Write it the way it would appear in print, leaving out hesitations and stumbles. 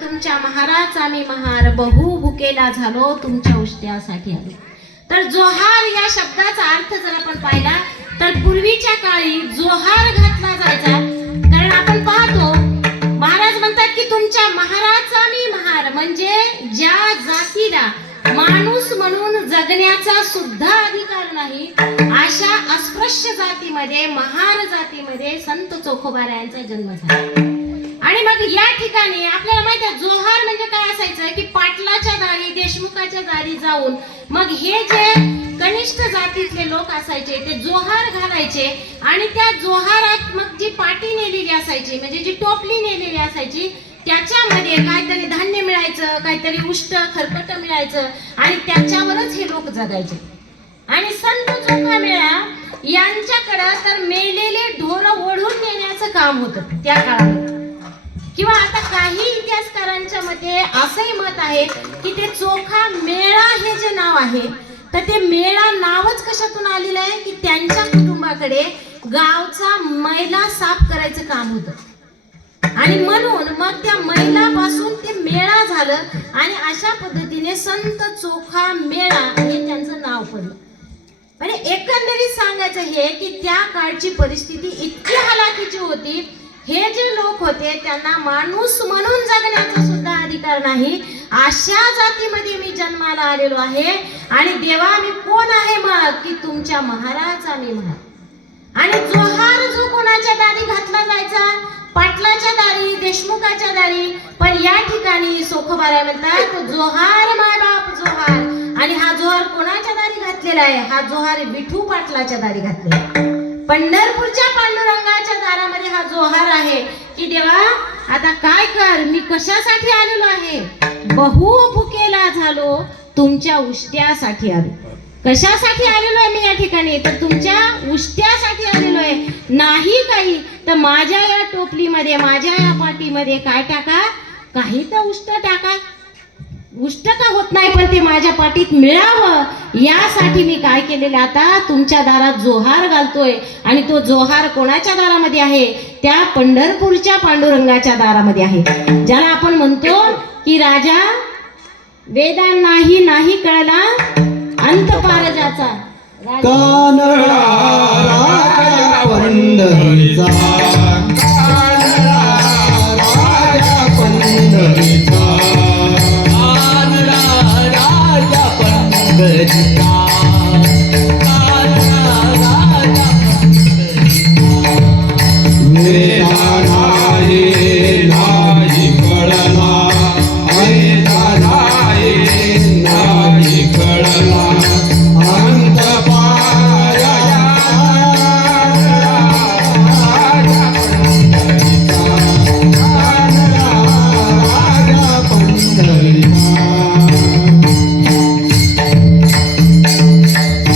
तुमच्या महाराज आम्ही महार बहु भुकेला झालो तुमच्या उष्ट्यासाठी आलो। तर जोहार या शब्दाचा अर्थ जर आपण पाहिला तर पूर्वीच्या काळी जोहार घातला जायचा। कारण आपण पाहतो महाराज म्हणतात की तुमच्या महाराज आम्ही महार, म्हणजे ज्या जातीला माणूस म्हणून जगण्याचा सुद्धा अधिकार नाही अशा अस्पृश्य जातीमध्ये महार जातीमध्ये संत चोखोबारायांचा जन्म झाला। आणि मग या ठिकाणी आपल्याला माहिती आहे जोहार म्हणजे काय असायचं की पाटलाच्या दारी देशमुखाच्या दारी जाऊन मग हे जे कनिष्ठ जातीतले लोक असायचे ते जोहार घालायचे आणि त्या जोहारात मग जी पाटी नेलेली असायची म्हणजे जी टोपली नेलेली असायची त्याच्यामध्ये काहीतरी धान्य मिळायचं, काहीतरी उष्ट खरकट मिळायचं आणि त्याच्यावरच हे लोक जगायचे। आणि संत चोखामेळा यांच्याकडे तर मेलेले ढोर ओढून नेण्याचं काम होतं त्या काळामध्ये। किंवा आता काही इतिहासकारांच्या मते असंही मत आहे की ते चोखा मेळा हे जे नाव आहे तर ते मेळा नावच कशातून आलेलं आहे की त्यांच्या कुटुंबाकडे गावचा मैला साफ करायचं काम होतं आणि म्हणून मग त्या मैलापासून ते मेळा झालं आणि अशा पद्धतीने संत चोखा मेळा हे त्यांचं नाव पडलं। आणि एकंदरीत सांगायचं हे की त्या काळची परिस्थिती इतकी हलाखीची होती, हे जे लोक होते त्यांना माणूस म्हणून जगण्याचा सुद्धा अधिकार नाही। अशा जातीमध्ये मी जन्माला आलेलो आहे आणि देवा मी कोण आहे मग की तुमच्या महाराज आम्ही महार। आणि जोहार जो कोणाच्या दारी घातला जायचा, पाटलाच्या दारी देशमुखाच्या दारी, पण या ठिकाणी सोखोबाराय म्हणतात जोहार माय बाप जोहार। आणि हा जोहार कोणाच्या दारी घातलेला आहे? हा जोहार विठू पाटलाच्या दारी घातलेला आहे। पंढरपूरच्या पांडुरंगाच्या दारामध्ये हा जोहार आहे की देवा आता काय कर, मी कशासाठी आलेलो आहे? बहु भुकेला झालो तुमच्या उष्ट्यासाठी आलो। कशासाठी आलेलो आहे मी या ठिकाणी? तर तुमच्या उष्ट्यासाठी आलेलो आहे। नाही काही तर माझ्या या टोपलीमध्ये माझ्या या पाटीमध्ये काय टाका, काही तर उष्ट टाका। उष्ट का होत नाही पण ते माझ्या पाठीत मिळावं यासाठी मी काय केलेलं आता तुमच्या दारात जोहार घालतोय। आणि तो जोहार कोणाच्या दारामध्ये आहे? त्या पंढरपूरच्या पांडुरंगाच्या दारामध्ये आहे, ज्याला आपण म्हणतो की राजा वेदांनाही नाही कळला अंत पार ज्याचा कानडा राजा पंढरीचा, कानडा राजा पंढरीचा।